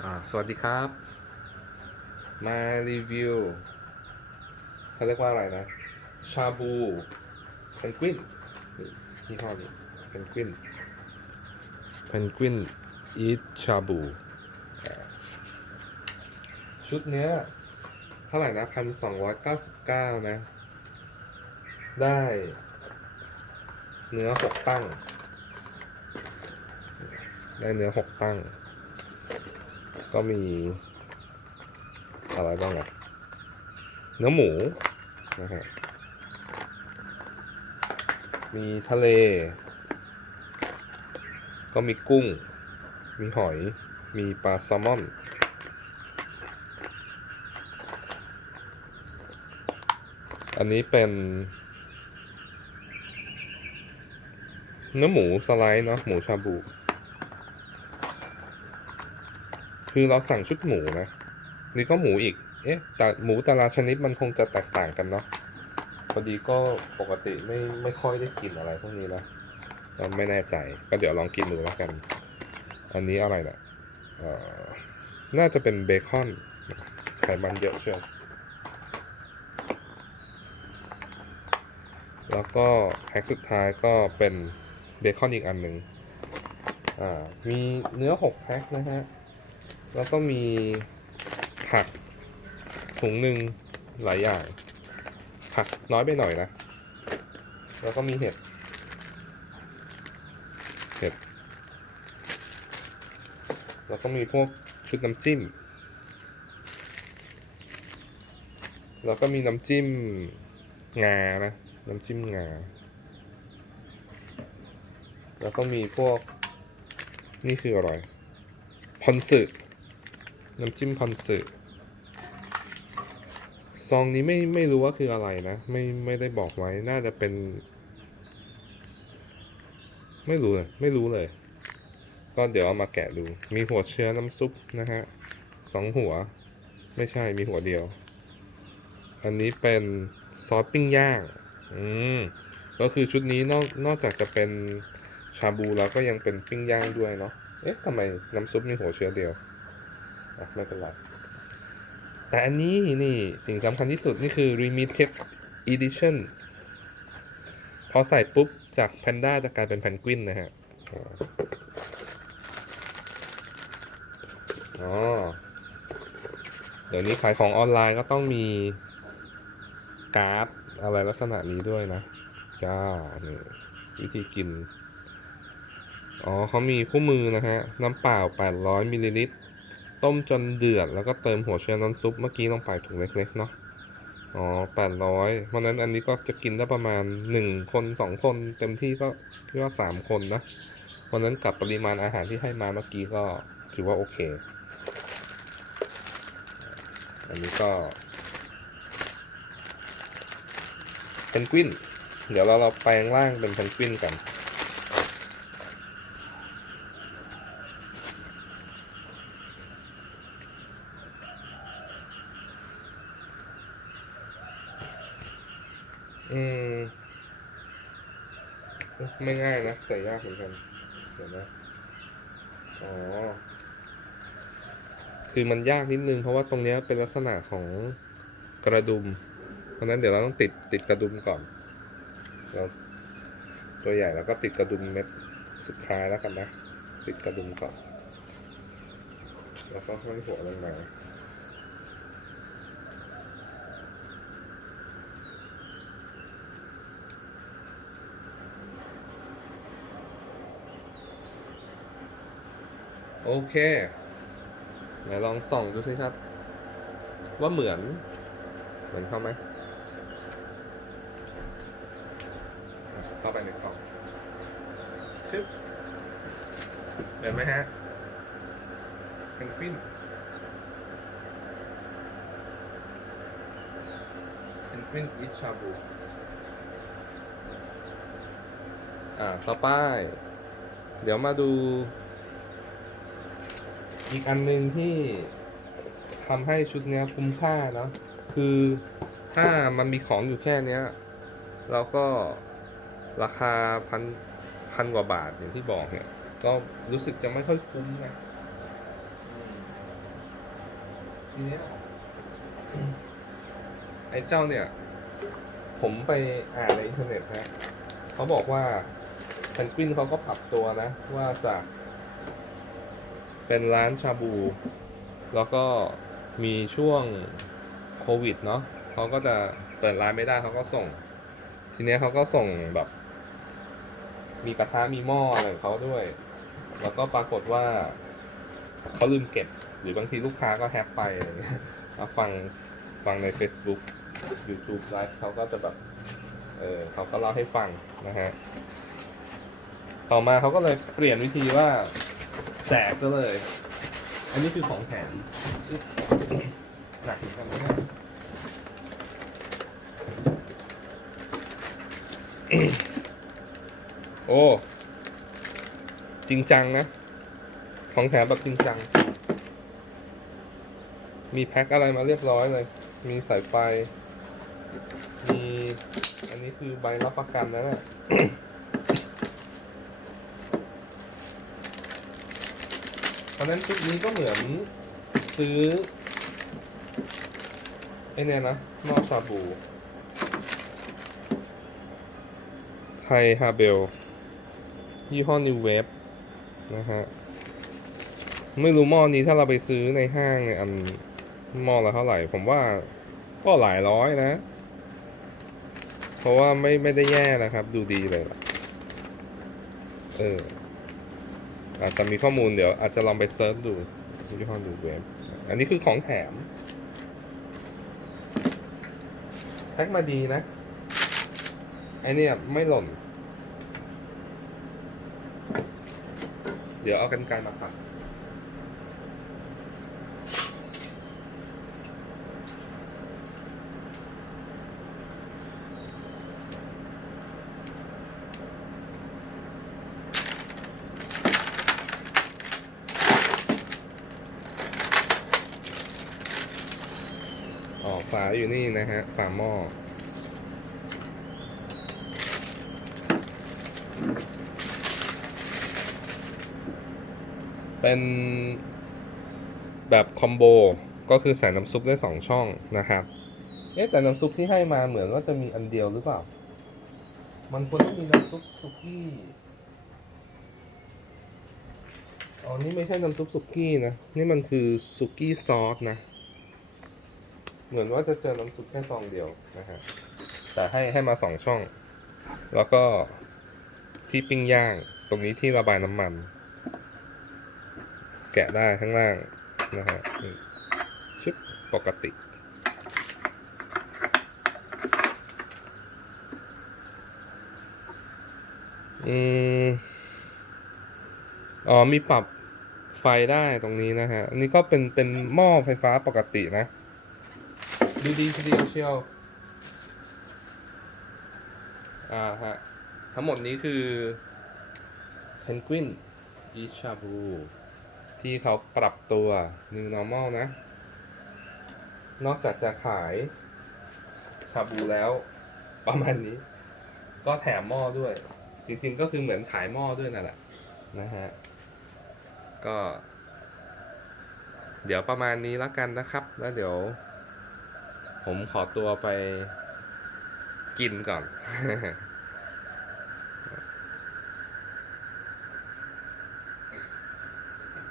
อ่าสวัสดีครับ มารีวิวเขาเรียกว่าอะไรนะ ชาบูเพนกวินนี่ห้อนี้เพนกวินเพนกวินอีทชาบู ชุดเนี้ยเท่าไหร่นะพันสองร้อยเก้าสิบเก้านะ ได้ เนื้อหกตั้ง ได้เนื้อหกตั้ง ก็มีอะไรบ้างอะเนื้อหมูนะฮะมีทะเล ก็มีกุ้ง มีหอย มีปลาแซลมอน อันนี้เป็น เนื้อหมูสไลด์เนาะหมูชาบู คือเราสั่งชุดหมูนะ นี่ก็หมูอีก เอ๊ะ แต่หมูแต่ละชนิดมันคงจะแตกต่างกันเนาะ พอดีก็ปกติไม่ไม่ค่อยได้กินอะไรพวกนี้นะก็ไม่แน่ใจ ก็เดี๋ยวลองกินดูแล้วกัน อันนี้อะไรนะเอ่อน่าจะเป็นเบคอน ไขมันเยอะเชียว แล้วก็แพ็คสุดท้ายก็เป็นเบคอนอีกอันหนึ่ง อ่า มีเนื้อหกแพ็คนะฮะ แล้วก็มีผักถุงหนึ่งหลายอย่าง ผักน้อยไปหน่อยนะ แล้วก็มีเห็ด เห็ด แล้วก็มีพวกชุดน้ำจิ้ม แล้วก็มีน้ำจิ้มงานะ น้ำจิ้มงา แล้วก็มีพวกนี่คืออะไรพอนสึ น้ำจิ้มพอนสึซองนี้ไม่ไม่รู้ว่าคืออะไรนะ ไม่ไม่ได้บอกไว้น่าจะเป็น ไม่รู้เลยไม่รู้เลย ก็เดี๋ยวเอามาแกะดู มีหัวเชื้อน้ำซุปนะฮะสองหัว ไม่ใช่มีหัวเดียว อันนี้เป็นซอสปิ้งย่าง อืม ก็คือชุดนี้นอกนอกจากจะเป็นชาบูแล้วก็ยังเป็นปิ้งย่างด้วยเนาะ เอ๊ะทำไมน้ำซุปมีหัวเชื้อเดียว ไม่เป็นไร แต่อันนี้นี่สิ่งสำคัญที่สุดนี่คือ limited edition พอใส่ปุ๊บจากแพนด้าจะกลายเป็นแพนกวินนะฮะอ๋อเดี๋ยวนี้ขายของออนไลน์ก็ต้องมีการ์ดอะไรลักษณะนี้ด้วยนะจ้านี่วิธีกิน อ๋อเขามีคู่มือนะฮะ น้ำเปล่า 800มิลลิลิตร ต้มจนเดือด แล้วก็เติมหัวเชื้อน้ำซุปเมื่อกี้ลงไปถุงเล็กๆเนาะอ๋อ800เพราะนั้นอันนี้ก็จะกินได้ประมาณ1คน2คนเต็มที่ก็พี่ว่า3คนนะ เพราะฉะนั้นกับปริมาณอาหารที่ให้มาเมื่อกี้ก็ถือว่าโอเค อันนี้ก็เพนกวิน เดี๋ยวเราเราแปลงร่างเป็นเพนกวินกัน อืม ไม่ง่ายนะ ใส่ยากเหมือนกัน เดี๋ยวนะ อ๋อ คือมันยากนิดนึง เพราะว่าตรงเนี้ยเป็นลักษณะของกระดุม เพราะนั้นเดี๋ยวเราต้องติดติดกระดุมก่อนเราตัวใหญ่แล้วก็ติดกระดุมเม็ดสุดท้ายแล้วกันนะ ติดกระดุมก่อน แล้วก็ห้อยหัวลงมา โอเคไหนลองส่องดูสิครับ ว่าเหมือน เหมือนเขาไหมเข้าไปในกล่องชึบเห็นไหมฮะเพนกวินเพนกวินอิชาบูอ่าต่อไป เดี๋ยวมาดู อีกอันหนึ่งที่ทำให้ชุดเนี้ยคุ้มค่าเนาะคือถ้ามันมีของอยู่แค่เนี้ยเราก็ราคาพันพันกว่าบาทอย่างที่บอกเนี่ย ก็รู้สึกจะไม่ค่อยคุ้มนะทีเนี้ยไอ้เจ้าเนี่ย ผมไปอ่านในอินเทอร์เน็ตนะเขาบอกว่าแพนกวินเขาก็ปรับตัวนะ ว่าจาก เป็นร้านชาบู แล้วก็มีช่วงโควิดเนาะเขาก็จะเปิดร้านไม่ได้เขาก็ส่ง ทีเนี้ยเขาก็ส่งแบบ มีกระทะมีหม้ออะไรของเขาด้วย แล้วก็ปรากฏว่าเขาลืมเก็บ หรือบางทีลูกค้าก็แฮปไปอะไรเงี้ยมาฟังฟังใน Facebook YouTube Live เขาก็จะแบบ เออเขาก็เล่าให้ฟังนะฮะ ต่อมาเขาก็เลยเปลี่ยนวิธีว่า แจกก็เลย อันนี้คือของแถมหนักเหมือนกันนะเนี่ยโอ้ จริงจังนะ ของแถมแบบจริงจัง มีแพ็คอะไรมาเรียบร้อยเลย มีสายไฟ มี อันนี้คือใบรับประกันนะเนี่ย เพ ราะนั้นชุดนี้ก็เหมือนซื้อไอเนี่ยนะหม้อชาบูไทยฮาเบล ยี่ห้อ New Wave นะฮะ ไม่รู้หม้อนี้ถ้าเราไปซื้อในห้างเนี่ยอันหม้อละเท่าไหร่ ผมว่าก็หลายร้อยนะ เพราะว่าไม่ไม่ได้แย่นะครับ ดูดีเลย เออ อาจจะมีข้อมูลเดี๋ยวอาจจะลองไปเซิร์ชดูยี่ห้อ New Wave อันนี้คือของแถมแพ็คมาดีนะไอเนี่ยไม่หล่น เดี๋ยวเอากันไกลมาปัด อ๋อฝาอยู่นี่นะฮะ ฝาหม้อ เป็นแบบคอมโบ ก็คือใส่น้ำซุปได้สองช่องนะครับ เอ๊ะแต่น้ำซุปที่ให้มาเหมือนว่าจะมีอันเดียวหรือเปล่า มันควรต้องมีน้ำซุปสุกี้อ๋อ นี่ไม่ใช่น้ำซุปสุกี้นะ นี่มันคือสุกี้ซอสนะ เหมือนว่าจะเจอน้ำซุปแค่ซองเดียวนะฮะแต่ให้ให้มาสองช่อง แล้วก็ที่ปิ้งย่าง ตรงนี้ที่ระบายน้ำมัน แกะได้ข้างล่างนะฮะชึบปกติอืมอ๋อมีปรับไฟได้ตรงนี้นะฮะ อันนี้ก็เป็นเป็นหม้อไฟฟ้าปกตินะ ดูดีทีเดียวเชียวอ่าฮะ ทั้งหมดนี้คือ Penguin e c h a b u ที่เขาปรับตัว New Normal นะ นอกจากจะขายชาบูแล้วประมาณนี้ ก็แถมหม้อด้วย จริงๆก็คือเหมือนขายหม้อด้วยนั่นแหละนะฮะ ก็ เดี๋ยวประมาณนี้แล้วกันนะครับ แล้วเดี๋ยว ผมขอตัวไปกินก่อน